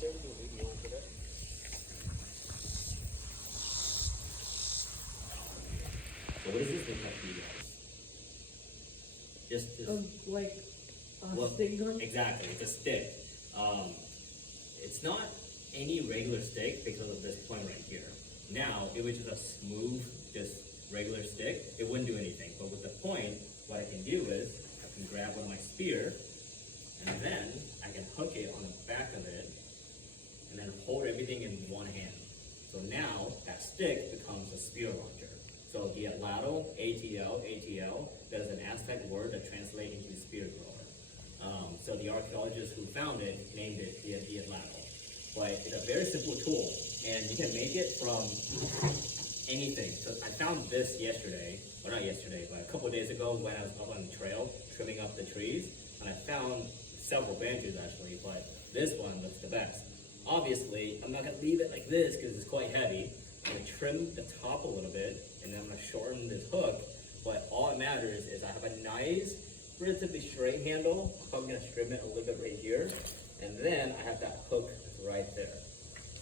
share with you a video over there. So what does this look like to you guys? Just like a well, stick gun? exactly, it's a stick. It's not any regular stick because of this point right here. Now, if it was just a smooth, just regular stick, it wouldn't do anything. But with the point, what I can do is I can grab one of my spear, and then I can hook it on the back of it, and then hold everything in one hand. So now that stick becomes a spear launcher. So the atlatl, ATL, that is an Aztec word that translates into spear thrower. So the archaeologists who found it named it the atlatl. But it's a very simple tool, and you can make it from anything. So I found this yesterday, or not yesterday, but a couple of days ago when I was up on the trail trimming up the trees, and I found several branches actually, but this one looks the best. Obviously, I'm not going to leave it like this because it's quite heavy. I'm going to trim the top a little bit, and then I'm going to shorten this hook, but all that matters is I have a nice, relatively straight handle. I'm going to trim it a little bit right here, and then I have that hook right there.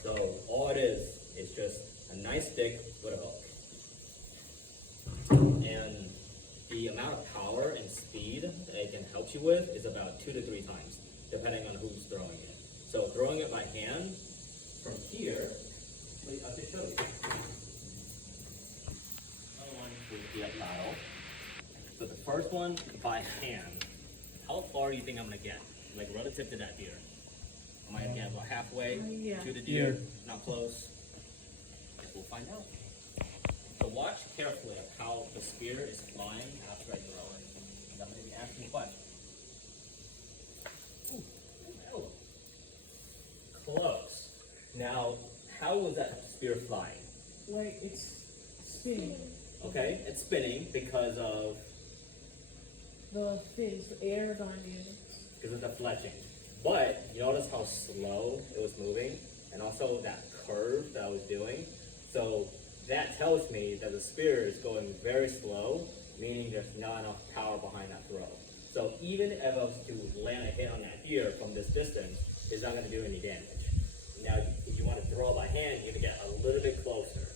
So all it is just a nice stick with a hook. And the amount of power and speed that it can help you with is about 2 to 3 times, depending on who's throwing it. So throwing it by hand, from here, I'll just show you. Another one with the atlatl. So the first one by hand, how far do you think I'm gonna get? Like relative to that deer? I might get about halfway to the deer, not close. Guess we'll find out. So watch carefully of how the spear is flying after I throw it. And I'm gonna be asking questions. Ooh, no. Close. Now, how was that spear flying? Like it's spinning. Okay, it's spinning because of The fins, the aerodynamics. because of the fletching. But you notice how slow it was moving, and also that curve that I was doing. So that tells me that the spear is going very slow, meaning there's not enough power behind that throw. So even if I was to land a hit on that deer from this distance, it's not going to do any damage. Now, if you want to throw by hand, you have to get a little bit closer.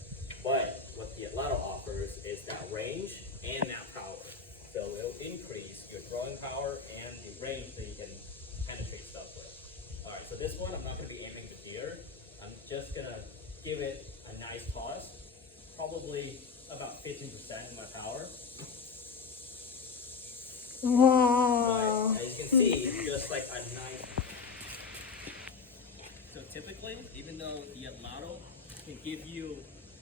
But what the atlatl offers is that range and that power. So it'll increase your throwing power and the range that you can penetrate stuff with. All right, so this one, I'm not going to be aiming the deer. I'm just going to give it a nice toss, probably about 15% of my power. Wow. But as you can see, it's just like a nice. So typically, even though the atlatl can give you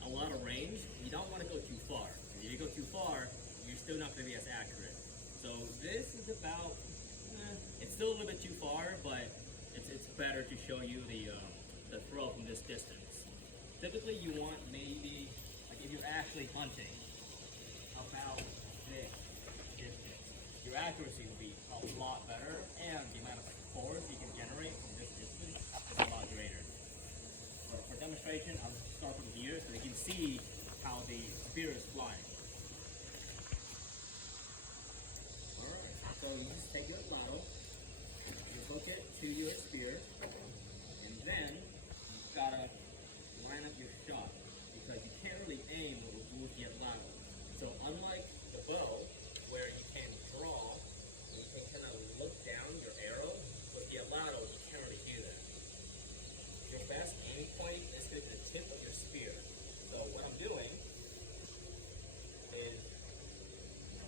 a lot of range, you don't want to go too far. If you go too far, you're still not going to be as accurate. So this is about, it's still a little bit too far, but it's better to show you the throw from this distance. Typically, you want maybe, like if you're actually hunting, about this distance. Your accuracy will be a lot better, and the amount of force you can generate from this distance is a lot greater. For demonstration, I'll start from here so you can see how the spear is flying. Alright, so you just take your atlatl, you hook it to your spear, and then you've got to line up your shot, because you can't really aim with the atlatl. So unlike the bow, where you can draw, you can kind of look down your arrow, with the atlatl, you can't really do that. Your best aim point is going to be the tip of your spear. So what I'm doing is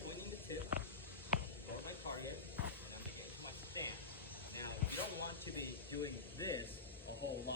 pointing the tip toward my target, and I'm getting to my stand. Now, you don't want to be doing this a whole lot.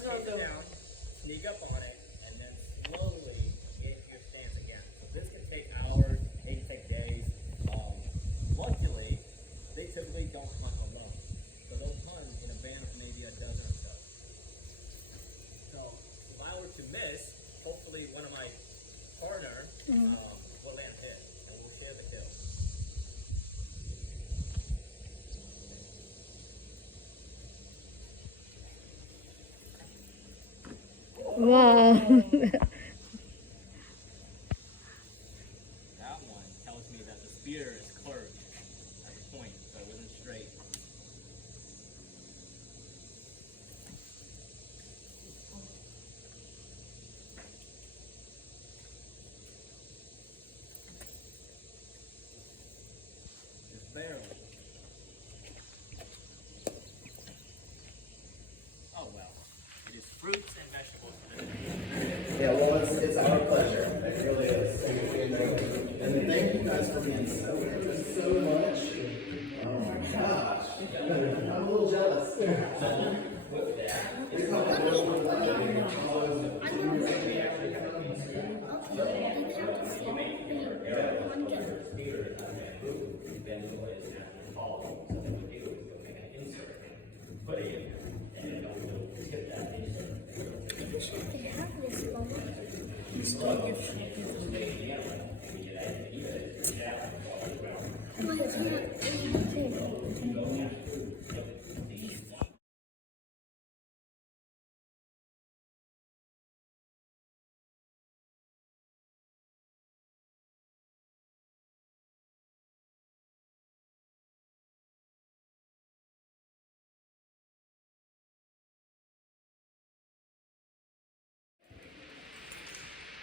What's it gonna face do? down, sneak up on it, and then slowly get into your stance again. So this can take hours, it can take days. Luckily, they typically don't hunt alone. So they'll hunt in a band of maybe a dozen or so. So if I were to miss, hopefully one of my partner will land hit, and we'll share the kill. Wow. That one tells me that the spear is curved at the point, so it wasn't straight. Just barely. Oh well. It is fruits and vegetables today. Yeah, well, it's our pleasure. It really is. And thank you guys for being so much. Oh my gosh. I'm a little jealous.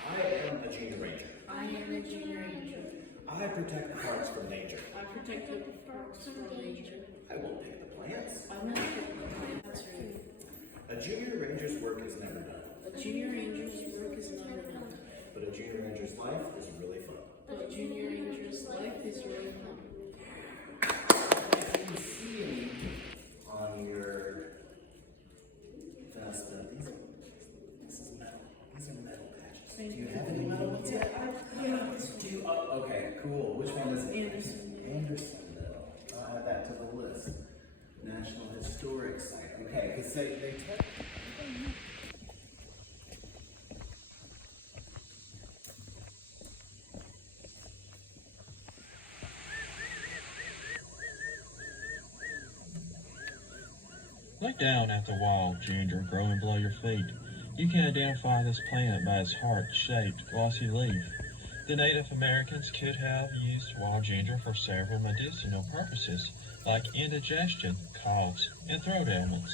I am a junior ranger. I am a junior ranger. I protect the parks from danger. I protect the parks from danger. I won't pick the plants. I won't pick the plants for you. A junior ranger's work is never done, A junior ranger's work is never done. but a junior ranger's life is really fun. A junior ranger's life is really fun. I can see on your vest that this is metal. These are metal patches. Do you have any metal ones yet? Do you? Oh, okay, cool. Which one is it? Anderson. Anderson metal. I'll add that to the list. National Historic Site. Okay, because they took. Look down at the wall, ginger, growing below your feet. You can identify this plant by its heart-shaped, glossy leaf. The Native Americans could have used wild ginger for several medicinal purposes, like indigestion, coughs, and throat ailments.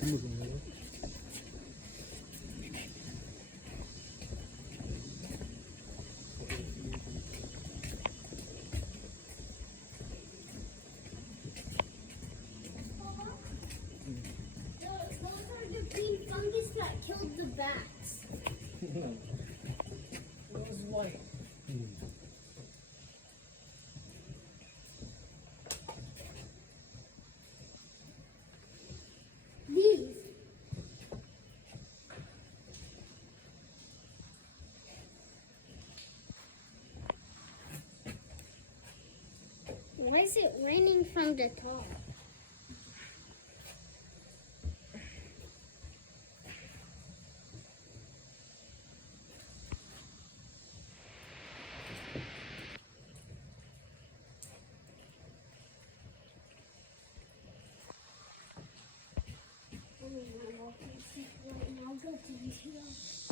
Those are the green fungus that killed the bats. It was white. These Why is it raining from the top? Oh, I'm walking right now. Go to the